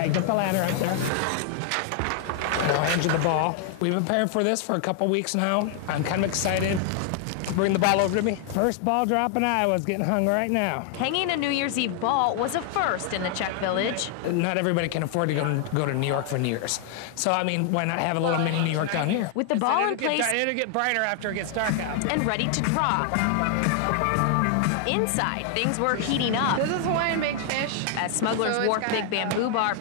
right, get the ladder up there. And I'll hand you the ball. We've been preparing for this for a couple weeks now. I'm kind of excited. Bring the ball over to me. First ball drop in Iowa's getting hung right now. Hanging a New Year's Eve ball was a first in the Czech Village. Not everybody can afford to go to New York for New Year's. So, I mean, why not have a little mini New York down here? With the ball in place. It'll get brighter after it gets dark out. And ready to drop. Inside, things were heating up. This is Hawaiian baked fish. As smugglers wharf Big Bamboo Bar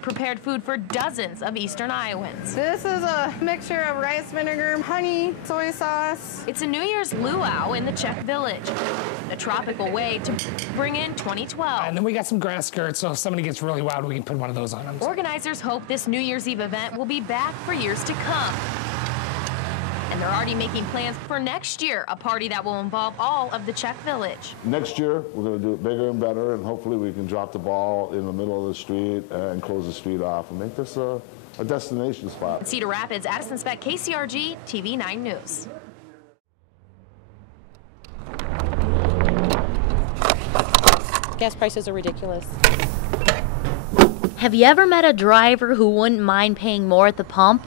prepared food for dozens of Eastern Iowans. This is a mixture of rice vinegar, honey, soy sauce. It's a New Year's luau in the Czech Village, a tropical way to bring in 2012. And then we got some grass skirts, so if somebody gets really wild, we can put one of those on them. Organizers hope this New Year's Eve event will be back for years to come. And they're already making plans for next year, a party that will involve all of the Czech Village. Next year, we're going to do it bigger and better, and hopefully we can drop the ball in the middle of the street and close the street off and make this a destination spot. In Cedar Rapids, Addison Speck, KCRG, TV 9 News. Gas prices are ridiculous. Have you ever met a driver who wouldn't mind paying more at the pump?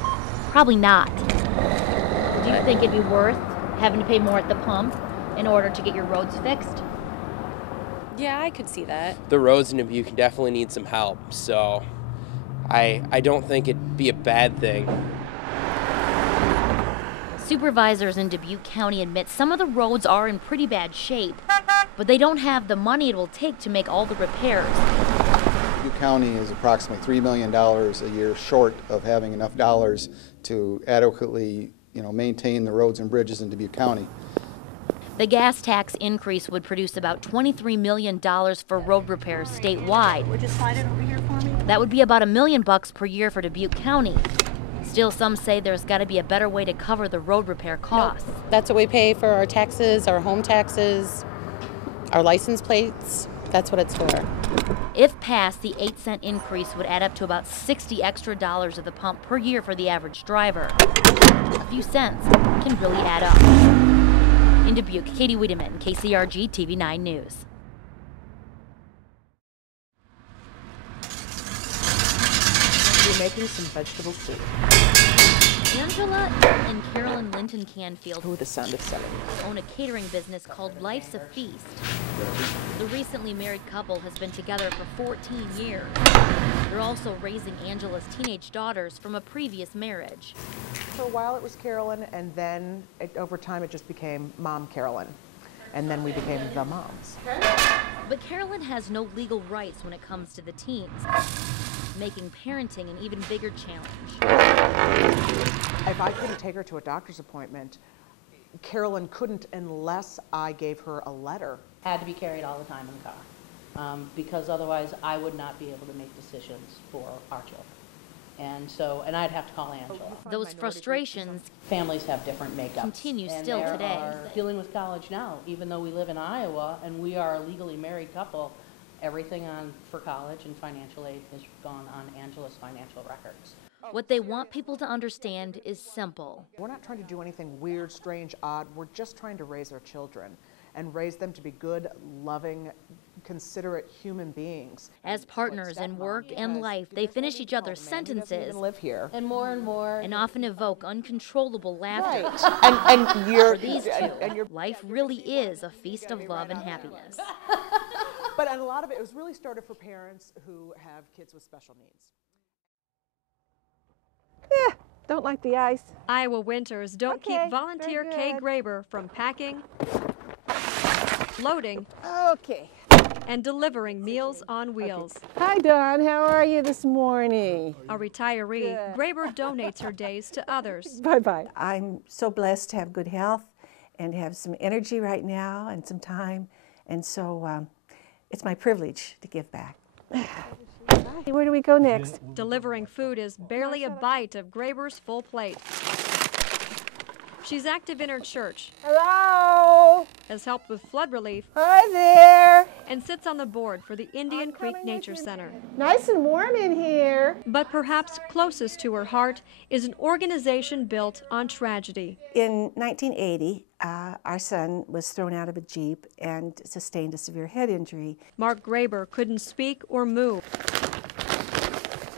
Probably not. Do you think it'd be worth having to pay more at the pump in order to get your roads fixed? Yeah, I could see that. The roads in Dubuque definitely need some help, so I don't think it'd be a bad thing. Supervisors in Dubuque County admit some of the roads are in pretty bad shape, but they don't have the money it will take to make all the repairs. Dubuque County is approximately $3 million a year short of having enough dollars to adequately maintain the roads and bridges in Dubuque County. The gas tax increase would produce about $23 million for road repairs statewide. Would you slide it over here for me? That would be about $1 million per year for Dubuque County. Still, some say there's got to be a better way to cover the road repair costs. Nope. That's what we pay for our taxes, our home taxes, our license plates. That's what it's for. If passed, the 8-cent increase would add up to about $60 extra at the pump per year for the average driver. A few cents can really add up. In Dubuque, Katie Wiedemann, KCRG TV 9 News. We're making some vegetable soup. Angela and Carolyn Linton Canfield, Oh, the sound of selling. own a catering business called Life's a Feast. The recently married couple has been together for 14 years. They're also raising Angela's teenage daughters from a previous marriage. For a while it was Carolyn, and then over time it just became Mom Carolyn. And then we became the moms. But Carolyn has no legal rights when it comes to the teens, making parenting an even bigger challenge. If I couldn't take her to a doctor's appointment, Carolyn couldn't unless I gave her a letter. Had to be carried all the time in the car, because otherwise I would not be able to make decisions for our children. And I'd have to call Angela. Those frustrations Families have different makeups. continue and still there today. are dealing with college now, even though we live in Iowa and we are a legally married couple, everything for college and financial aid has gone on Angela's financial records. What they want people to understand is simple. We're not trying to do anything weird, strange, odd. We're just trying to raise our children and raise them to be good, loving, considerate human beings. As partners in work and life, they finish each other's sentences Live here. And more. and often evoke uncontrollable laughter. Right. and you're For these two, and you're, life really is a feast of love and happiness. but a lot of it was really started for parents who have kids with special needs. Don't like the ice. Iowa winters don't Okay, keep volunteer very Kay good. Graber from packing, loading, Okay. and delivering Meals on Wheels. Hi, Dawn. How are you this morning? A retiree, Good. Graber donates her days to others. Bye-bye. I'm so blessed to have good health and have some energy right now and some time. And so it's my privilege to give back. Where do we go next? Delivering food is barely a bite of Graber's full plate. She's active in her church, Hello. has helped with flood relief, Hi there. and sits on the board for the Indian Creek coming with Nature you. Center. Nice and warm in here. But perhaps closest to her heart is an organization built on tragedy. In 1980, our son was thrown out of a Jeep and sustained a severe head injury. Mark Graber couldn't speak or move.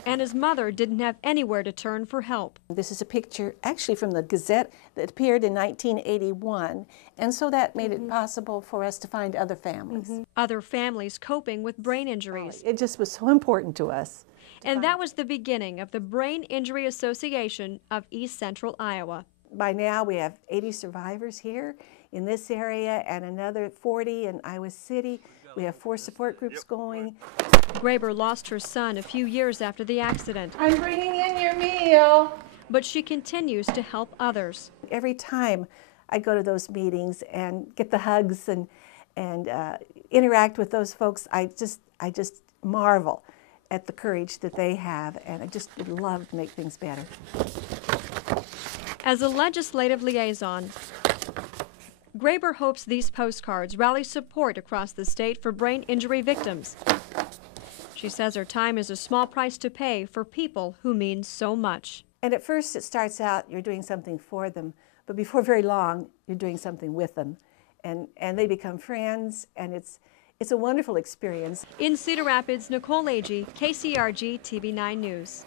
and his mother didn't have anywhere to turn for help. This is a picture actually from the Gazette that appeared in 1981, and so that made it possible for us to find other families. Other families coping with brain injuries. It just was so important to us. And that was the beginning of the Brain Injury Association of East Central Iowa. By now we have 80 survivors here in this area and another 40 in Iowa City. We have 4 support groups going. Graber lost her son a few years after the accident. I'm bringing in your meal. But she continues to help others. Every time I go to those meetings and get the hugs and interact with those folks, I just marvel at the courage that they have, and I just would love to make things better. As a legislative liaison, Graber hopes these postcards rally support across the state for brain injury victims. She says her time is a small price to pay for people who mean so much. And at first it starts out you're doing something for them, but before very long you're doing something with them. And they become friends, and it's a wonderful experience. In Cedar Rapids, Nicole Agee, KCRG TV 9 News.